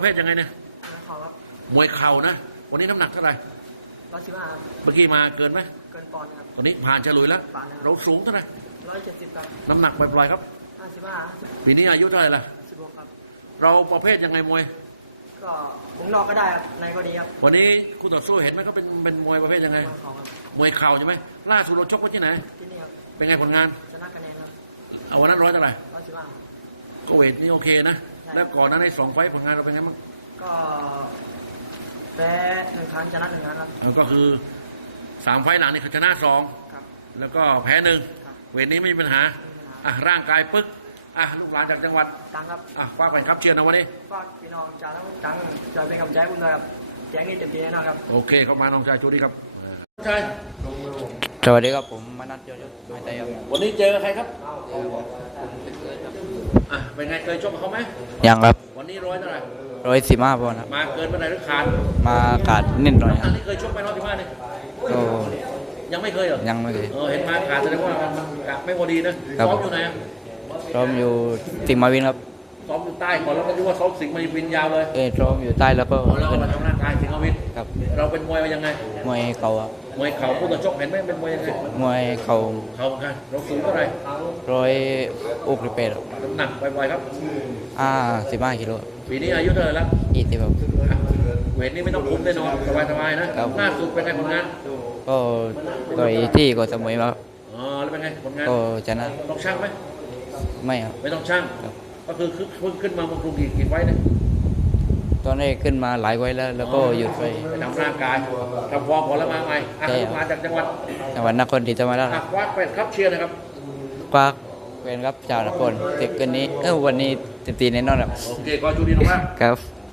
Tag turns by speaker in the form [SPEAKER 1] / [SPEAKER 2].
[SPEAKER 1] ภทยังไงเนี่ย
[SPEAKER 2] เขาครับ
[SPEAKER 1] มวยเข่านะวันนี้น้ำหนักเท่าไหร่
[SPEAKER 2] 115
[SPEAKER 1] เมื่อกี้มาเกินไหม
[SPEAKER 2] เกินปอนด์ครับ
[SPEAKER 1] วันนี้ผ่านฉลุยแล้ว
[SPEAKER 2] ผ่านแล้ว
[SPEAKER 1] เราสูงเท่าไหร่
[SPEAKER 2] 170ครับ
[SPEAKER 1] น้ำหนักปล่อยๆครับ
[SPEAKER 2] 55
[SPEAKER 1] ปีนี้อายุเท่าไหร่ล่ะ
[SPEAKER 2] 16ครับ
[SPEAKER 1] เราประเภทยังไงมวย
[SPEAKER 2] ก็ผมนอกก็ได้ครับในก็ดีครับ
[SPEAKER 1] วันนี้คู่ต่อสู้เห็นไหมเขาเป็นมวยประเภทยังไง
[SPEAKER 2] มาเขาครับ
[SPEAKER 1] มวยเข่าใช่ไหมล่าสุดเราชกไว้ที่ไหน
[SPEAKER 2] ที่นี่ครับ
[SPEAKER 1] เป็นไงผลงาน
[SPEAKER 2] ชนะคะแนนครับ
[SPEAKER 1] เอาวันนั้นร้อยเท่าไหร่
[SPEAKER 2] 115
[SPEAKER 1] ก็เวทนี่โอเคนะ
[SPEAKER 2] ใช่
[SPEAKER 1] แล้วก่อนหนั้นใน2 ไฟต์ผลงานเราเป็นไงบ้าง
[SPEAKER 2] ก็แพ้1 ครั้งชนะ1 ครั้งครับ
[SPEAKER 1] ก็คือ3 ไฟต์หลังนี่คือชนะ
[SPEAKER 2] ครับ
[SPEAKER 1] 2แล้วก็แพ้
[SPEAKER 2] ครับ
[SPEAKER 1] 1เวทนี้ไม่มีปัญหา
[SPEAKER 2] ไม่มีปัญหา
[SPEAKER 1] ร่างกายปึ๊กลูกหลานจากจังหวัด
[SPEAKER 2] ตังครับ
[SPEAKER 1] คว้าไปครับเชียร์นะวันนี้
[SPEAKER 2] ฝากพี่น้องชาวทั้งตังจะเป็นกำลังใจให้คุณด้วยครับแจ้งนี้เต็มที่แน่นอนครับ
[SPEAKER 1] โอเคเข้ามาน้องชายโชคดีครับใช่
[SPEAKER 3] สวัสดีครับผมมนัสยศไม่ไต้ครับ
[SPEAKER 1] วันนี้เจอใครครับเป็นไงเคยชกกับเขาไหม
[SPEAKER 3] ยังครับ
[SPEAKER 1] วันนี้ร้อยเท่าไหร่
[SPEAKER 3] 115ปอนด์ครับ
[SPEAKER 1] มาเกินไปไหนหรือขาด
[SPEAKER 3] มาขาดนิดหน่อยค
[SPEAKER 1] อั
[SPEAKER 3] รั
[SPEAKER 1] น
[SPEAKER 3] บ
[SPEAKER 1] นี้เคยชกไป115นี่
[SPEAKER 3] ก็
[SPEAKER 1] ยังไม่เคยเหรอ
[SPEAKER 3] ยังไม่เคย
[SPEAKER 1] เห็นมาขาดแสดงว่ามันกะไม่พอดีนะครับ ซ้อมอยู่ไหนอะ
[SPEAKER 3] ซ้อมอยู่สิงห์มาวินครับ
[SPEAKER 1] ซ้อมอยู่ใต้ก่อนแล้วก็รู้ว่าซ้อมสิงห์มาวินยาวเลย
[SPEAKER 3] ซ้อมอยู่ใต้แล้วก็
[SPEAKER 1] เรา
[SPEAKER 3] ขึ้น
[SPEAKER 1] มาทำร่างกายสิงห์มาวิน
[SPEAKER 3] ครับ
[SPEAKER 1] เราเป็นมวยมายังไง
[SPEAKER 3] มวยเข่าครับ
[SPEAKER 1] มวยเข่าคู่ต่อชกเห็นไหมเป็นมวยยังไง
[SPEAKER 3] มวยเข่า
[SPEAKER 1] เข่าเหมือนกันเราสูงเท่าไหร่
[SPEAKER 3] 168ครับ
[SPEAKER 1] น้ำหนักไปๆครับ
[SPEAKER 3] 15กิโล
[SPEAKER 1] ปีนี้อายุเท่าไหร่แล้ว
[SPEAKER 3] 20ครับ
[SPEAKER 1] เวทนี้ไม่ต้องคุมแน่นอนสบายๆนะครับ ล่าสุดเป็นไงผลงาน
[SPEAKER 3] ก็ต่อยที่เกาะสมุยมาครับ
[SPEAKER 1] แล้วเป็นไงผลงาน
[SPEAKER 3] ก็ชนะ
[SPEAKER 1] ต้องช่างไหม
[SPEAKER 3] ไม่ครับ
[SPEAKER 1] ไม่ต้องช่าง
[SPEAKER 3] ครับ
[SPEAKER 1] ก็คือเพิ่งขึ้นมาเมืองกรุงกี่ไฟต์เนี่ย
[SPEAKER 3] ตอนแรกขึ้นมาหลายไว้แล้วก็หยุดไป
[SPEAKER 1] ไปทำร่างกายทำฟอร์มผลแล้วมาใหม่
[SPEAKER 3] ใช่
[SPEAKER 1] ลูกหลานจากจังหวัด
[SPEAKER 3] จังหวัดนครศรีธรรมราช
[SPEAKER 1] ควักเป็ดครับเชียร์นะครับ
[SPEAKER 3] คว้าเป็นครับชาวนครเสร็จกันนี้วันนี้เต็มตีแน่นอนครับ
[SPEAKER 1] โอเคก็จูดีน้องมาก
[SPEAKER 3] ครับ